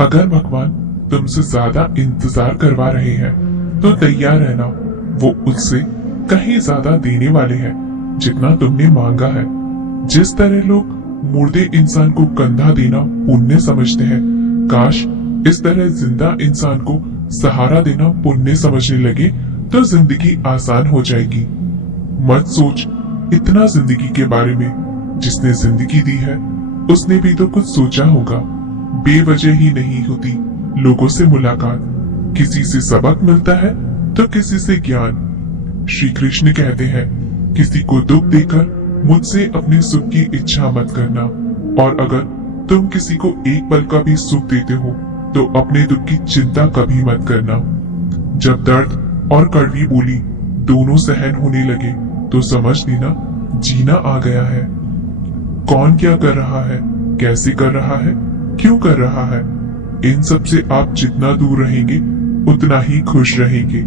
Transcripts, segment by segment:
अगर भगवान तुमसे ज्यादा इंतजार करवा रहे हैं तो तैयार रहना, वो उससे कहीं ज्यादा देने वाले हैं जितना तुमने मांगा है। जिस तरह लोग मुर्दे इंसान को कंधा देना पुण्य समझते हैं, काश इस तरह जिंदा इंसान को सहारा देना पुण्य समझने लगे तो जिंदगी आसान हो जाएगी। मत सोच इतना जिंदगी के बारे में, जिसने जिंदगी दी है उसने भी तो कुछ सोचा होगा। बेवजह ही नहीं होती लोगों से मुलाकात, किसी से सबक मिलता है तो किसी से ज्ञान। श्री कृष्ण कहते हैं, किसी को दुख देकर मुझसे अपने सुख की इच्छा मत करना, और अगर तुम किसी को एक पल का भी सुख देते हो तो अपने दुख की चिंता कभी मत करना। जब दर्द और कड़वी बोली दोनों सहन होने लगे तो समझ लेना जीना आ गया है। कौन क्या कर रहा है, कैसे कर रहा है, क्यों कर रहा है, इन सब से आप जितना दूर रहेंगे उतना ही खुश रहेंगे।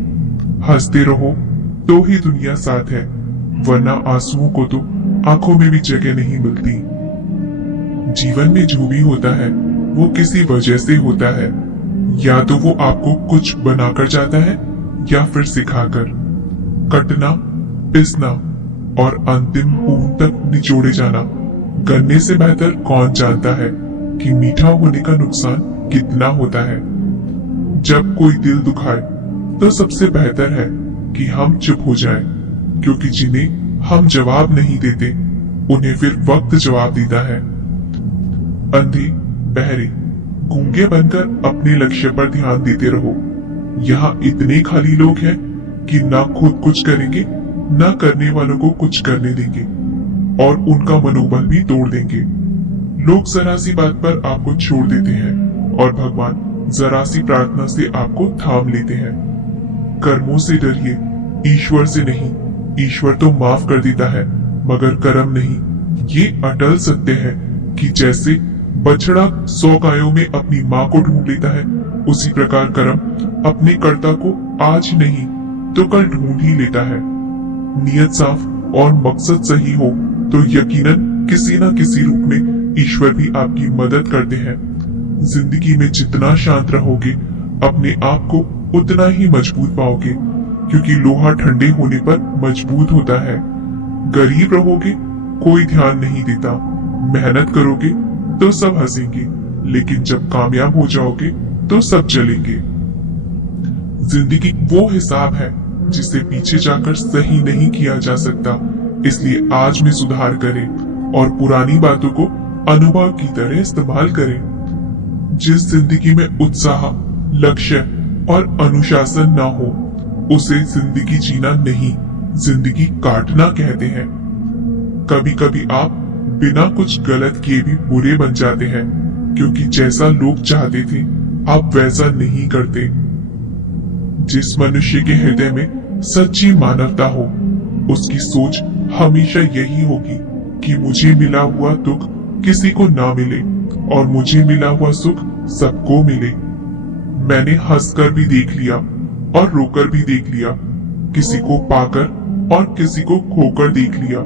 हंसते रहो तो ही दुनिया साथ है, वरना आंसुओं को तो आंखों में भी जगह नहीं मिलती। जीवन में जो भी होता है वो किसी वजह से होता है, या तो वो आपको कुछ बनाकर जाता है या फिर सिखाकर। कटना, पिसना और अंतिम पूर्ण तक निचोड़े जाना, गन्ने से बेहतर कौन जानता है कि मीठा होने का नुकसान कितना होता है। जब कोई दिल दुखाए तो सबसे बेहतर है कि हम चुप हो जाएं, क्योंकि जिन्हें हम जवाब नहीं देते उन्हें फिर वक्त जवाब देता है। अंधे बहरे गूंगे बनकर अपने लक्ष्य पर ध्यान देते रहो। यहाँ इतने खाली लोग हैं कि ना खुद कुछ करेंगे ना करने वालों को कुछ करने देंगे, और उनका मनोबल भी तोड़ देंगे। लोग जरा सी बात पर आपको छोड़ देते हैं और भगवान जरा सी प्रार्थना से आपको थाम लेते हैं। कर्मों से डरिए, ईश्वर से नहीं। ईश्वर तो माफ कर देता है मगर कर्म नहीं। ये अटल सत्य है कि जैसे बछड़ा 100 गायों में अपनी माँ को ढूंढ लेता है, उसी प्रकार कर्म अपने कर्ता को आज नहीं तो कल ढूंढ ही लेता है। नियत साफ और मकसद सही हो तो यकीनन किसी न किसी रूप में ईश्वर भी आपकी मदद करते हैं। जिंदगी में जितना शांत रहोगे अपने आप को उतना ही मजबूत पाओगे, क्योंकि लोहा ठंडे होने पर मजबूत होता है। गरीब रहोगे कोई ध्यान नहीं देता, मेहनत करोगे तो सब हंसेंगे, लेकिन जब कामयाब हो जाओगे तो सब चलेंगे। जिंदगी वो हिसाब है जिसे पीछे जाकर सही नहीं किया जा सकता, इसलिए आज में सुधार करें और पुरानी बातों को अनुभव की तरह इस्तेमाल करें। जिस जिंदगी में उत्साह, लक्ष्य और अनुशासन ना हो उसे जिंदगी जीना नहीं, जिंदगी काटना कहते हैं। कभी कभी आप बिना कुछ गलत किए भी बुरे बन जाते हैं, क्योंकि जैसा लोग चाहते थे आप वैसा नहीं करते। जिस मनुष्य के हृदय में सच्ची मानवता हो उसकी सोच हमेशा यही होगी कि मुझे मिला हुआ दुख किसी को ना मिले और मुझे मिला हुआ सुख सबको मिले। मैंने हंसकर भी देख लिया और रोकर भी देख लिया, किसी को पाकर और किसी को खोकर देख लिया,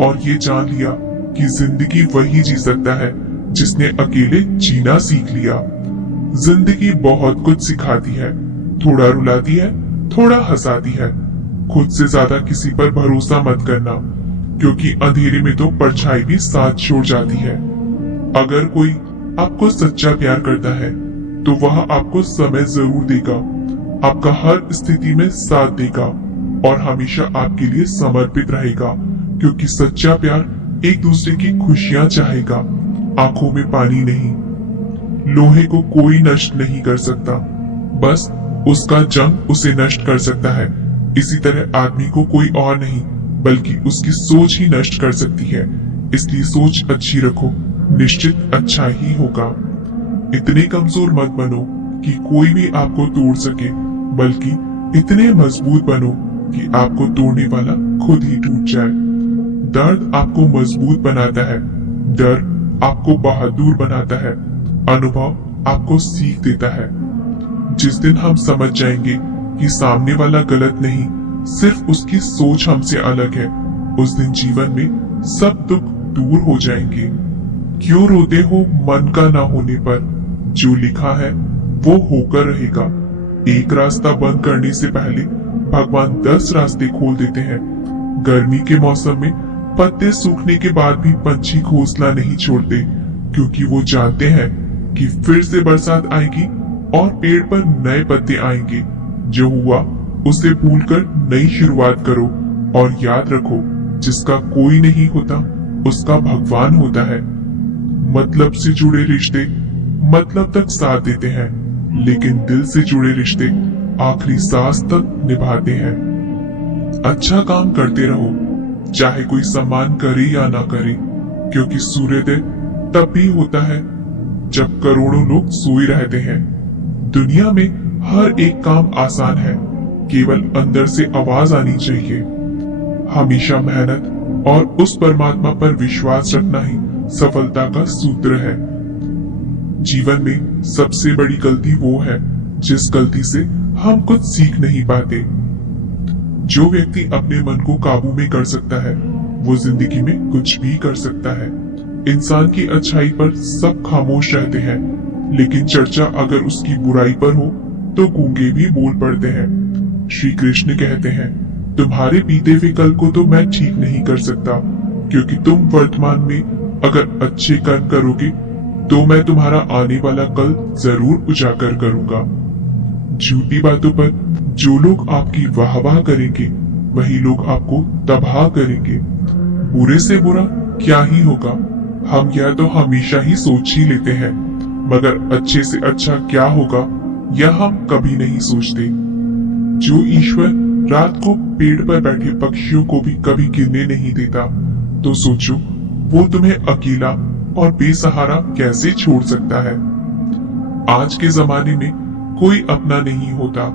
और ये जान लिया कि जिंदगी वही जी सकता है जिसने अकेले जीना सीख लिया। जिंदगी बहुत कुछ सिखाती है, थोड़ा रुलाती है, थोड़ा हंसाती है। खुद से ज्यादा किसी पर भरोसा मत करना, क्योंकि अंधेरे में तो परछाई भी साथ छोड़ जाती है। अगर कोई आपको सच्चा प्यार करता है तो वह आपको समय जरूर देगा, आपका हर स्थिति में साथ देगा और हमेशा आपके लिए समर्पित रहेगा, क्योंकि सच्चा प्यार एक दूसरे की खुशियां चाहेगा, आंखों में पानी नहीं। लोहे को कोई नष्ट नहीं कर सकता, बस उसका जंग उसे नष्ट कर सकता है। इसी तरह आदमी को कोई और नहीं बल्कि उसकी सोच ही नष्ट कर सकती है। इसलिए सोच अच्छी रखो, निश्चित अच्छा ही होगा। इतने कमजोर मत बनो कि कोई भी आपको तोड़ सके, बल्कि इतने मजबूत बनो कि आपको तोड़ने वाला खुद ही टूट जाए। दर्द आपको मजबूत बनाता है, डर आपको बहादुर बनाता है, अनुभव आपको सीख देता है। जिस दिन हम समझ जाएंगे कि सामने वाला गलत नहीं, सिर्फ उसकी सोच हमसे अलग है, उस दिन जीवन में सब दुख दूर हो जाएंगे। क्यों रोते हो मन का ना होने पर, जो लिखा है वो होकर रहेगा। एक रास्ता बंद करने से पहले भगवान 10 रास्ते खोल देते हैं। गर्मी के मौसम में पत्ते सूखने के बाद भी पंछी घोंसला नहीं छोड़ते, क्योंकि वो जानते हैं कि फिर से बरसात आएगी और पेड़ पर नए पत्ते आएंगे। जो हुआ उसे भूलकर नई शुरुआत करो और याद रखो, जिसका कोई नहीं होता उसका भगवान होता है। मतलब से जुड़े रिश्ते मतलब तक साथ देते हैं, लेकिन दिल से जुड़े रिश्ते आखिरी सांस तक निभाते हैं। अच्छा काम करते रहो, चाहे कोई सम्मान करे या ना करे, क्योंकि सूर्योदय तब भी होता है जब करोड़ों लोग सोए रहते हैं। दुनिया में हर एक काम आसान है, केवल अंदर से आवाज आनी चाहिए। हमेशा मेहनत और उस परमात्मा पर विश्वास रखना ही सफलता का सूत्र है। जीवन में सबसे बड़ी गलती वो है जिस गलती से हम कुछ सीख नहीं पाते। जो व्यक्ति अपने मन को काबू में कर सकता है वो जिंदगी में कुछ भी कर सकता है। इंसान की अच्छाई पर सब खामोश रहते हैं, लेकिन चर्चा अगर उसकी बुराई पर हो तो गूंगे भी बोल पड़ते हैं। श्री कृष्ण कहते हैं, तुम्हारे बीते हुए कल को तो मैं ठीक नहीं कर सकता, क्योंकि तुम वर्तमान में अगर अच्छे कर्म करोगे तो मैं तुम्हारा आने वाला कल जरूर उजागर करूंगा। झूठी बातों पर जो लोग आपकी वाहवाह करेंगे वही लोग आपको तबाह करेंगे। बुरे से बुरा क्या ही होगा, हम यह तो हमेशा ही सोच ही लेते हैं, मगर अच्छे से अच्छा क्या होगा यह हम कभी नहीं सोचते। जो ईश्वर रात को पेड़ पर बैठे पक्षियों को भी कभी गिरने नहीं देता, तो सोचो वो तुम्हें अकेला और बेसहारा कैसे छोड़ सकता है। आज के जमाने में कोई अपना नहीं होता,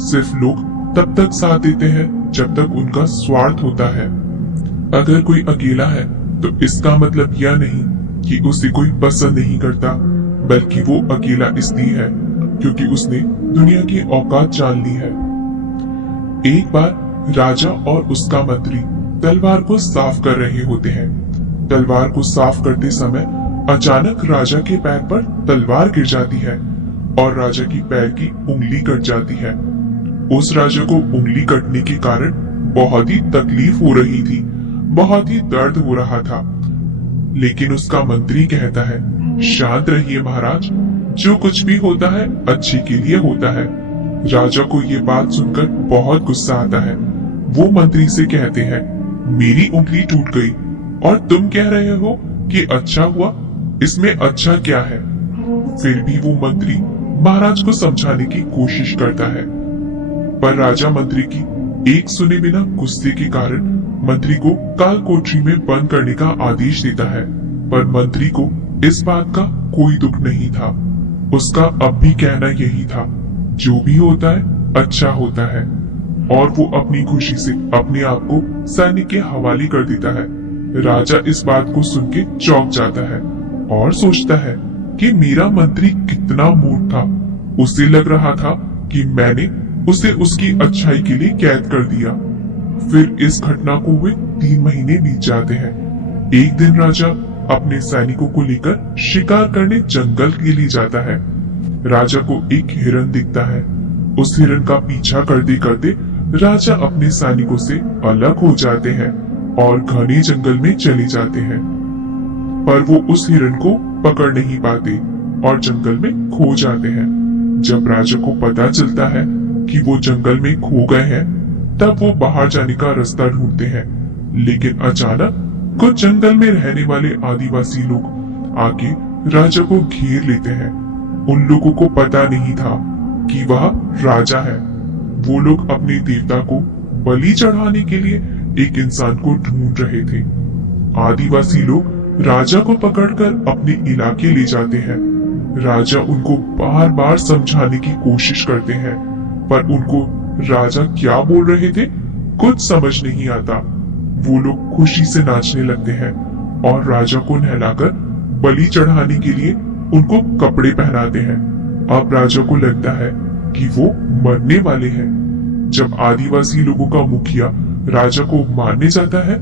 सिर्फ लोग तब तक साथ देते हैं जब तक उनका स्वार्थ होता है। अगर कोई अकेला है तो इसका मतलब यह नहीं कि उसे कोई पसंद नहीं करता, बल्कि वो अकेला इसलिए है क्योंकि उसने दुनिया की औकात जान ली है। एक बार राजा और उसका मंत्री तलवार को साफ कर रहे होते हैं। तलवार को साफ करते समय अचानक राजा के पैर पर तलवार गिर जाती है और राजा की पैर की उंगली कट जाती है। उस राजा को उंगली कटने के कारण बहुत ही तकलीफ हो रही थी, बहुत ही दर्द हो रहा था, लेकिन उसका मंत्री कहता है, शांत रहिए महाराज, जो कुछ भी होता है अच्छे के लिए होता है। राजा को ये बात सुनकर बहुत गुस्सा आता है। वो मंत्री से कहते हैं, मेरी उंगली टूट गई और तुम कह रहे हो कि अच्छा हुआ, इसमें अच्छा क्या है। फिर भी वो मंत्री महाराज को समझाने की कोशिश करता है, पर राजा मंत्री की एक सुने बिना गुस्से के कारण मंत्री को काल कोठरी में बंद करने का आदेश देता है। पर मंत्री को इस बात का कोई दुख नहीं था। उसका अब भी कहना यही था, जो भी होता है अच्छा होता है, और वो अपनी खुशी से अपने आप को सैनिक के हवाले कर देता है। राजा इस बात को सुन के चौंक जाता है और सोचता है कि मेरा मंत्री कितना मूर्ख था। उसे लग रहा था कि मैंने उसे उसकी अच्छाई के लिए कैद कर दिया। फिर इस घटना को हुए 3 महीने बीत जाते हैं। एक दिन राजा अपने सैनिकों को लेकर शिकार करने जंगल के लिए जाता है। राजा को एक हिरन दिखता है। उस हिरन का पीछा करते करते राजा अपने सैनिकों से अलग हो जाते हैं और घने जंगल में चले जाते हैं, पर वो उस हिरन को पकड़ नहीं पाते और जंगल में खो जाते हैं। जब राजा को पता चलता है कि वो जंगल में खो गए हैं, तब वो बाहर जाने का रास्ता ढूंढते हैं, लेकिन अचानक कुछ जंगल में रहने वाले आदिवासी लोग आके राजा को घेर लेते हैं। उन लोगों को पता नहीं था कि वह राजा है। वो लोग अपने देवता को बलि चढ़ाने के लिए एक इंसान को ढूंढ रहे थे। आदिवासी लोग राजा को पकड़कर अपने इलाके ले जाते हैं। राजा उनको बार बार समझाने की कोशिश करते हैं, पर उनको राजा क्या बोल रहे थे कुछ समझ नहीं आता। वो लोग खुशी से नाचने लगते हैं और राजा को नहलाकर बलि चढ़ाने के लिए उनको कपड़े पहनाते हैं। अब राजा को लगता है कि वो मरने वाले हैं। जब आदिवासी लोगों का मुखिया राजा को मारने जाता है,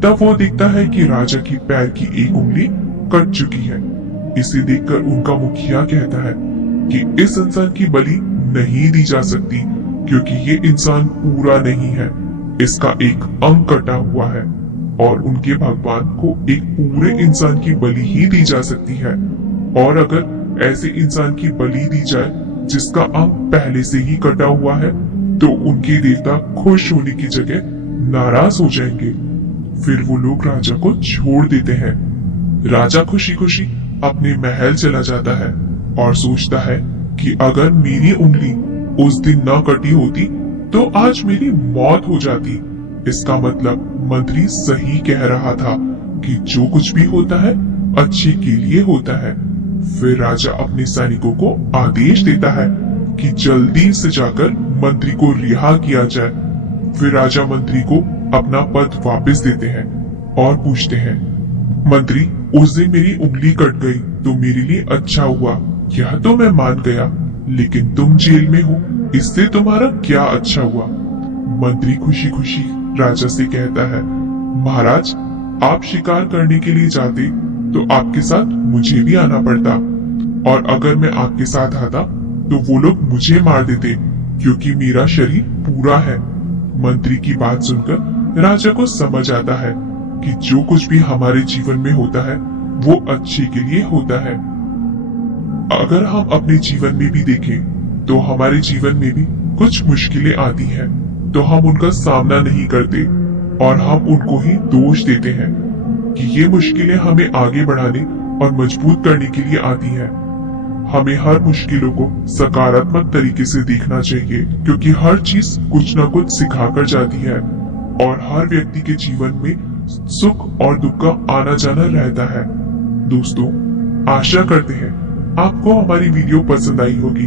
तब वो देखता है कि राजा की पैर की एक उंगली कट चुकी है। इसे देखकर उनका मुखिया कहता है कि इस इंसान की बलि नहीं दी जा सकती क्योंकि ये इंसान पूरा नहीं है, इसका एक अंग कटा हुआ है और उनके भगवान को एक पूरे इंसान की बलि ही दी जा सकती है। और अगर ऐसे इंसान की बलि दी जाए जिसका अंग पहले से ही कटा हुआ है तो उनके देवता खुश होने की जगह नाराज हो जाएंगे। फिर वो लोग राजा को छोड़ देते हैं। राजा खुशी खुशी अपने महल चला जाता है और सोचता है कि अगर मेरी उंगली उस दिन न कटी होती तो आज मेरी मौत हो जाती। इसका मतलब मंत्री सही कह रहा था कि जो कुछ भी होता है अच्छे के लिए होता है। फिर राजा अपने सैनिकों को आदेश देता है कि जल्दी से जाकर मंत्री को रिहा किया जाए। फिर राजा मंत्री को अपना पद वापस देते हैं और पूछते हैं, मंत्री उस दिन मेरी उंगली कट गई तो मेरे लिए अच्छा हुआ, यह तो मैं मान गया, लेकिन तुम जेल में हो, इससे तुम्हारा क्या अच्छा हुआ। मंत्री खुशी खुशी राजा से कहता है, महाराज आप शिकार करने के लिए जाते तो आपके साथ मुझे भी आना पड़ता, और अगर मैं आपके साथ आता तो वो लोग मुझे मार देते क्योंकि मेरा शरीर पूरा है। मंत्री की बात सुनकर राजा को समझ आता है कि जो कुछ भी हमारे जीवन में होता है वो अच्छे के लिए होता है। अगर हम अपने जीवन में भी देखें तो हमारे जीवन में भी कुछ मुश्किलें आती हैं, तो हम उनका सामना नहीं करते और हम उनको ही दोष देते हैं कि ये मुश्किलें हमें आगे बढ़ाने और मजबूत करने के लिए आती हैं। हमें हर मुश्किलों को सकारात्मक तरीके से देखना चाहिए क्योंकि हर चीज कुछ न कुछ सिखाकर जाती है और हर व्यक्ति के जीवन में सुख और दुख का आना जाना रहता है। दोस्तों, आशा करते हैं आपको हमारी वीडियो पसंद आई होगी।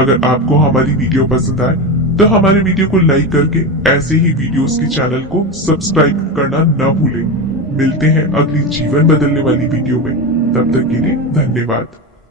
अगर आपको हमारी वीडियो पसंद आए तो हमारे वीडियो को लाइक करके ऐसे ही वीडियोस के चैनल को सब्सक्राइब करना न भूलें। मिलते हैं अगली जीवन बदलने वाली वीडियो में, तब तक के लिए धन्यवाद।